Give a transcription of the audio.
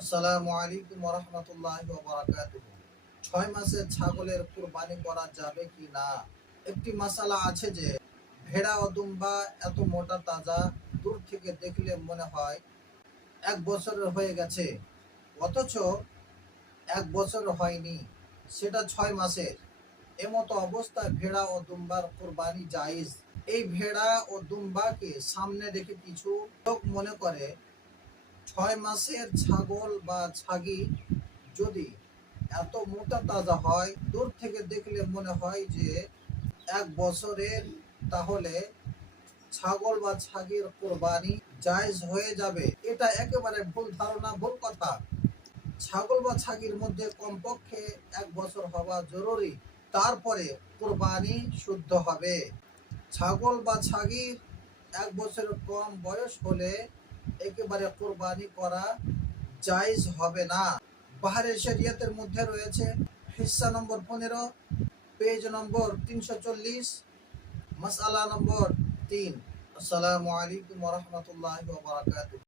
আসসালামু আলাইকুম ওয়া রাহমাতুল্লাহি ওয়া বারাকাতুহু। ৬ মাসের ছাগলের কুরবানি করা যাবে কি না? একটি মাসালা আছে যে ভেড়া ও দুম্বা এত মোটা তাজা, দূর থেকে দেখলে মনে হয় ১ বছরের হয়ে গেছে, অথচ ১ বছর হয়নি, সেটা ৬ মাসের। এমতো অবস্থায় ভেড়া ও দুম্বার কুরবানি জায়েজ। এই ভেড়া ও দুম্বাকে সামনে রেখে কিছু লোক মনে করে ৬ মাসের ছাগল বা ছাগি যদি এত মোটা তাজা হয়, দূর থেকে দেখলে মনে হয় যে ১ বছরের, তাহলে ছাগল বা ছাগির কোরবানি জায়েজ হয়ে যাবে। এটা একেবারে ভুল ধারণা, ভুল কথা। ছাগল বা ছাগির মধ্যে কমপক্ষে ১ বছর হওয়া জরুরি, তারপরে কোরবানি শুদ্ধ হবে। ছাগল বা ছাগির ১ বছরের কম বয়স হলে একেবারে কোরবানি করা জায়েজ হবে না। বাহারে শরিয়তের মধ্যে রয়েছে হিস্সা নম্বর ১৫, পেজ নম্বর ৩৪০, মাসআলা নম্বর ৩। আসসালামু আলাইকুম ওয়া রাহমাতুল্লাহি ওয়া বারাকাতুহু।